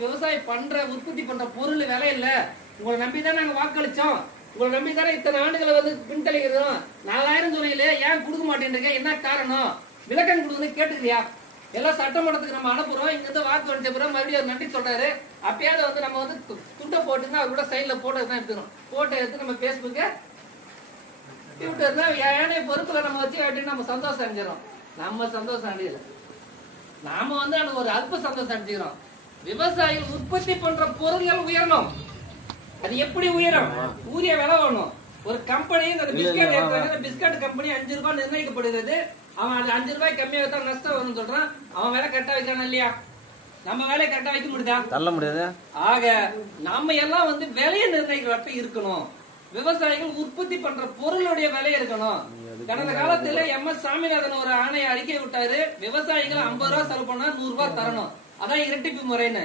விவசாயம் பண்ற உற்பத்தி பண்ற பொருள் விலை இல்ல. உங்களை நம்பிதான் நாங்க வாக்களிச்சோம். உங்களை நம்பிதானே இத்தனை ஆண்டுகளை வந்து பின்தளிக்கிறோம். 4000 சொன்னீங்களே, ஏன் கொடுக்க மாட்டேன்றீங்க? என்ன காரணம்? விளக்கம் கொடுக்கணும் கேட்டுக்கிறியா? எல்லாம் சட்டமன்றத்துக்கு நம்ம அனுப்புறோம். இங்க இருந்து வாக்கு அடிச்ச பிறகு மறுபடியும் அவர் நன்றி சொல்றாரு. அப்பயாவது வந்து நம்ம வந்து துண்டை போட்டுன்னா அவர் கூட சைட்ல போட்டோ தான் எடுத்துக்கணும். போட்டோ எடுத்து நம்ம பேஸ்புக்கு ட்விட்டர்னா ஏனைய பொறுப்புல நம்ம வச்சு அப்படின்னு நம்ம சந்தோஷம் அடைஞ்சிடறோம். நம்ம சந்தோஷம் அடையல. நாம வந்து அந்த ஒரு அல்ப சந்தோஷம் அடைஞ்சுக்கிறோம். விவசாயிகள் உற்பத்தி பண்ற பொருள்கள் உயரணும். அது எப்படி உயரும்? ஊதிய விலை வேணும். ஒரு கம்பெனி அந்த பிஸ்கட் எடுத்தாங்க, பிஸ்கட் கம்பெனி 5 ரூபாய் நிர்ணயிக்கப்படுகிறது. அவன் அது 5 ரூபாய் கம்மியா வைத்தா நஷ்டம் வரும்னு சொல்றான். அவன் வேலை கரெக்டா வைக்கிறான் இல்லையா? நம்ம வேலையை கரெக்டா வைக்க முடியுதா? தள்ள முடியாது. ஆக நம்ம எல்லாம் வந்து விலையை நிர்ணயிக்கிறப்ப இருக்கணும். விவசாயிகள் உற்பத்தி பண்ற பொருளுடைய விலை இருக்கணும். கடந்த காலத்துல MS சாமிநாதன் ஒரு ஆணைய அறிக்கை விட்டாரு. விவசாயிகள் 50 ரூபாய் செலவு பண்ணா 100 ரூபாய் தரணும். அதான் இரட்டிப்பு முறைன்னு.